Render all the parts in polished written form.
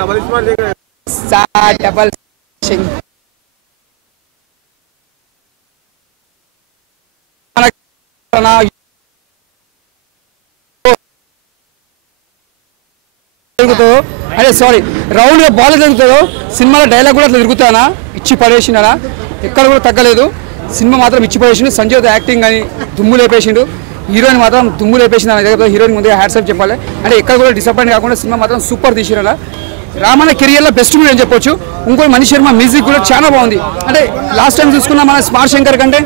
Double అదే sorry రౌండ్గా ball తిరుగుతుందో సినిమాలో డైలాగ్ కూడా అట్లా తిరుగుతానా ఇచ్చి పడేసినా ఎక్కడ కూడా తగ్గలేదు. సినిమా మాత్రం ఇచ్చి పడేసిండు. సంజయ్ యాక్టింగ్ అని దుమ్ము లేపేసిండు. హీరోయిన్ మాత్రం దుమ్ము లేపేసిండు అనే దగ్గర హీరోయిన్ ముందుగా హ్యాట్సాప్ చెప్పాలి. అంటే ఎక్కడ కూడా డిసప్పాయింట్ కాకుండా సినిమా మాత్రం సూపర్ తీసిరా. రామన్న కెరియర్లో బెస్ట్ మూవీ అని చెప్పొచ్చు. ఇంకో మణి శర్మ మ్యూజిక్ కూడా చాలా బాగుంది. అంటే లాస్ట్ టైం చూసుకున్న మన స్మార్ట్ శంకర్ కంటే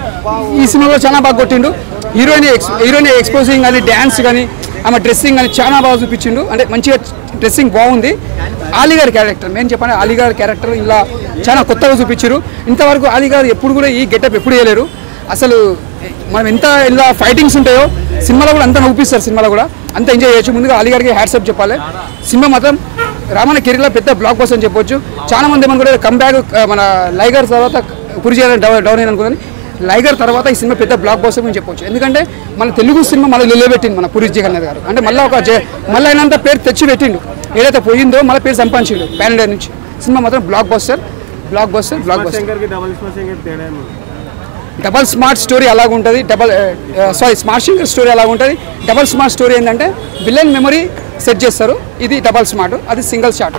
ఈ సినిమా కూడా చాలా బాగా కొట్టిండు. హీరోయిన్ ఎక్స్పోజింగ్ కానీ డ్యాన్స్ కానీ ఆమె డ్రెస్సింగ్ కానీ చాలా బాగా చూపించిండు. అంటే మంచిగా డ్రెస్సింగ్ బాగుంది. అలీగారి క్యారెక్టర్ నేను చెప్పాను, అలీగారి క్యారెక్టర్ ఇలా చాలా కొత్తగా చూపించారు. ఇంతవరకు అలీగారు ఎప్పుడు కూడా ఈ గెటప్ ఎప్పుడు వేయలేరు. అసలు మనం ఎంత ఇలా ఫైటింగ్స్ ఉంటాయో సినిమాలో కూడా అంత నవ్వుపిస్తారు. సినిమాలో కూడా అంత ఎంజాయ్ చేయొచ్చు. ముందుగా అలీగారికి హ్యాట్సాప్ చెప్పాలి. సినిమా మాత్రం రామన్న కెరీర్లో పెద్ద బ్లాక్ బస్టర్ అని చెప్పొచ్చు. చాలా మంది ఏమని కూడా కంబ్యాక్ మన లైగర్ తర్వాత పురి చేయాలని డౌన్ అయ్యాను అనుకున్నాను. లైగర్ తర్వాత ఈ సినిమా పెద్ద బ్లాక్ బస్టర్ అని చెప్పొచ్చు. ఎందుకంటే మన తెలుగు సినిమా మళ్ళీ నిలబెట్టింది మన పురి జగన్నాథ్ గారు. అంటే మళ్ళీ అయినంత పేరు తెచ్చి పెట్టిండు. ఏదైతే పోయిందో మళ్ళీ పేరు సంపాదించిండు పాన్ ఇండియా నుంచి. సినిమా మాత్రం blockbuster. Double smart story అలాగుంటుంది. స్మార్ట్ శంకర్ స్టోరీ అలాగుంటుంది. డబల్ స్మార్ట్ స్టోరీ ఏంటంటే విలన్ మెమరీ సెట్ చేస్తారు. ఇది డబల్ స్మార్ట్, అది సింగిల్ షాట్.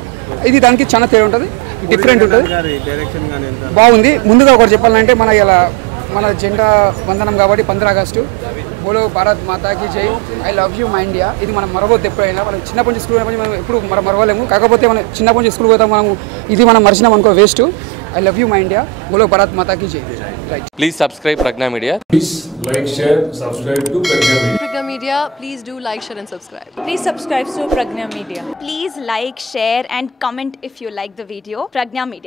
ఇది దానికి చాలా తేడా ఉంటుంది, డిఫరెంట్ ఉంటుంది, బాగుంది. ముందుగా ఒకటి చెప్పాలంటే మన జెండా వందనం కాబట్టి 15 ఆగస్టు బోలో భారత్ మాతాకి జై, I love you my India. ఇది మనం మరవద్దు ఎప్పుడైనా. మనం చిన్నప్పటి నుంచి స్కూల్ మనం ఎప్పుడు మరవలేము. కాకపోతే మనం చిన్నప్పటి నుంచి స్కూల్ పోతాం, మనం ఇది మనం మర్చినాం అనుకో waste. I love you, my India. Bolo Bharat Mata ki jai. Right. Please subscribe Pragna Media. Please like, share, subscribe to Pragna Media. Pragna Media, please do like, share and subscribe. Please subscribe to Pragna Media. Please like, share and comment if you like the video. Pragna Media.